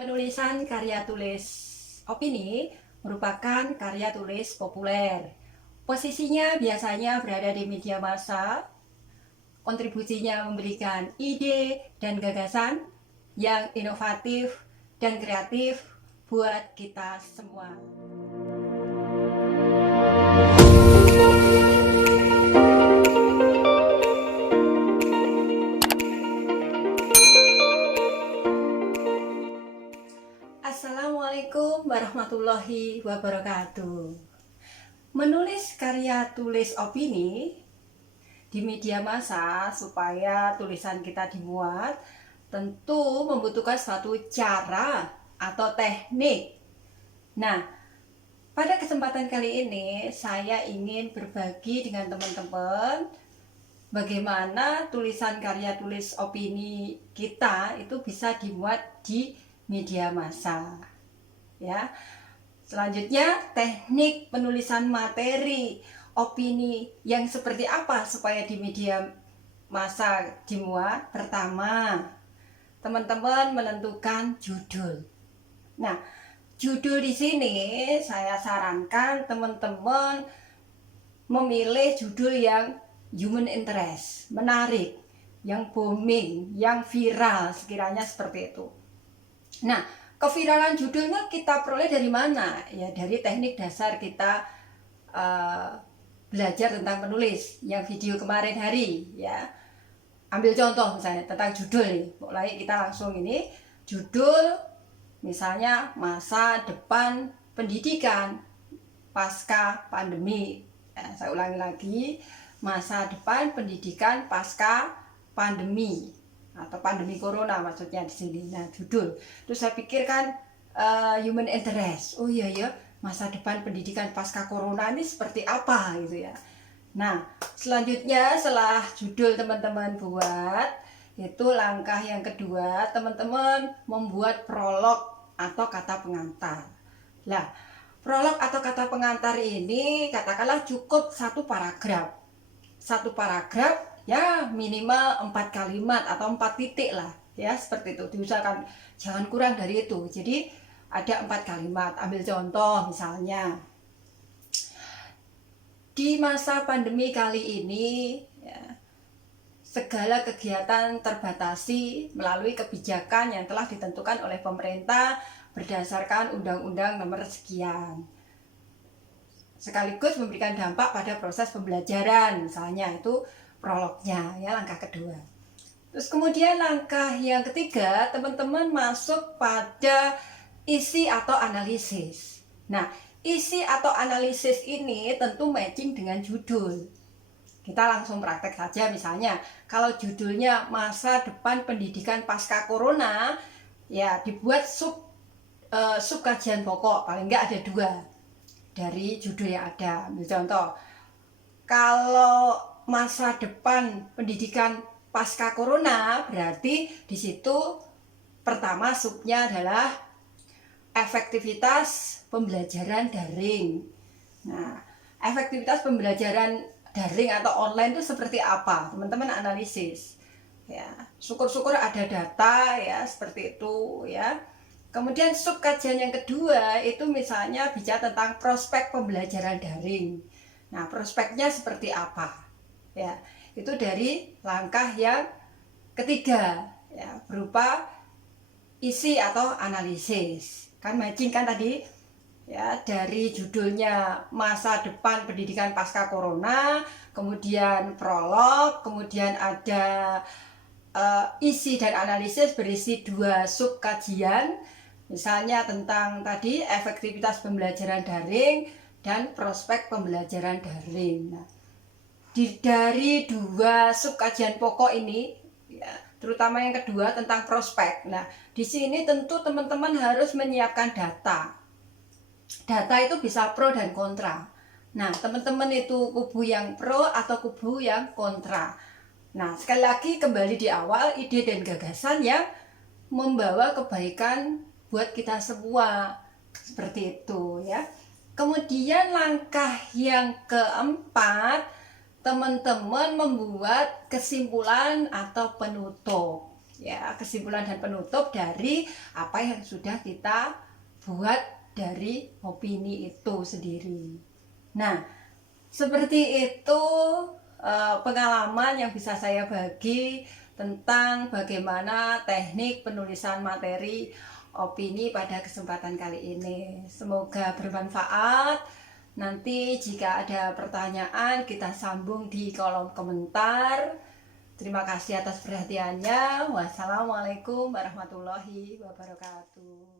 Penulisan karya tulis opini merupakan karya tulis populer. Posisinya biasanya berada di media massa, kontribusinya memberikan ide dan gagasan yang inovatif dan kreatif buat kita semua. Assalamualaikum warahmatullahi wabarakatuh. Menulis karya tulis opini di media massa supaya tulisan kita dimuat tentu membutuhkan suatu cara atau teknik. Nah, pada kesempatan kali ini saya ingin berbagi dengan teman-teman bagaimana tulisan karya tulis opini kita itu bisa dimuat di media massa. Ya. Selanjutnya, teknik penulisan materi opini yang seperti apa supaya di media massa dimuat. Pertama, teman-teman menentukan judul. Nah, judul di sini saya sarankan teman-teman memilih judul yang human interest, menarik, yang booming, yang viral, sekiranya seperti itu. Nah, keviralan judulnya kita peroleh dari mana? Ya, dari teknik dasar kita belajar tentang menulis yang video kemarin hari, ya. Ambil contoh misalnya tentang judul nih. Mulai kita langsung ini judul misalnya masa depan pendidikan pasca pandemi. Ya, saya ulangi lagi, masa depan pendidikan pasca pandemi atau pandemi corona maksudnya di sini. Nah, judul. Terus saya pikirkan human interest. Oh iya ya, masa depan pendidikan pasca corona ini seperti apa gitu ya. Nah, selanjutnya setelah judul teman-teman buat, itu langkah yang kedua, teman-teman membuat prolog atau kata pengantar. Nah, prolog atau kata pengantar ini katakanlah cukup satu paragraf. Satu paragraf ya minimal 4 kalimat atau 4 titik lah, ya seperti itu. Diusahakan jangan kurang dari itu. Jadi ada 4 kalimat. Ambil contoh misalnya, di masa pandemi kali ini ya, segala kegiatan terbatasi melalui kebijakan yang telah ditentukan oleh pemerintah berdasarkan Undang-Undang Nomor Sekian, sekaligus memberikan dampak pada proses pembelajaran. Misalnya itu prolognya, ya langkah kedua. Terus kemudian langkah yang ketiga, teman-teman masuk pada isi atau analisis. Nah, isi atau analisis ini tentu matching dengan judul. Kita langsung praktek saja. Misalnya kalau judulnya masa depan pendidikan pasca corona, ya dibuat sub kajian pokok, paling enggak ada 2 dari judul yang ada. Ambil contoh, kalau masa depan pendidikan pasca corona, berarti di situ pertama subnya adalah efektivitas pembelajaran daring. Nah, efektivitas pembelajaran daring atau online itu seperti apa? Teman-teman analisis. Ya, syukur-syukur ada data ya seperti itu ya. Kemudian sub kajian yang kedua itu misalnya bicara tentang prospek pembelajaran daring. Nah, prospeknya seperti apa? Ya, itu dari langkah yang ketiga ya, berupa isi atau analisis. Kan matching kan tadi ya, dari judulnya masa depan pendidikan pasca corona, kemudian prolog, kemudian ada isi dan analisis berisi 2 sub kajian, misalnya tentang tadi efektivitas pembelajaran daring dan prospek pembelajaran daring. Nah, dari 2 sub kajian pokok ini ya, terutama yang kedua tentang prospek. Nah, di sini tentu teman-teman harus menyiapkan data. Data itu bisa pro dan kontra. Nah, teman-teman itu kubu yang pro atau kubu yang kontra. Nah, sekali lagi kembali di awal, ide dan gagasan yang membawa kebaikan buat kita semua. Seperti itu ya. Kemudian langkah yang keempat, teman-teman membuat kesimpulan atau penutup. ya kesimpulan dan penutup dari apa yang sudah kita buat dari opini itu sendiri. Nah, seperti itu pengalaman yang bisa saya bagi tentang bagaimana teknik penulisan materi opini pada kesempatan kali ini. Semoga bermanfaat. Nanti jika ada pertanyaan kita sambung di kolom komentar. Terima kasih atas perhatiannya. Wassalamualaikum warahmatullahi wabarakatuh.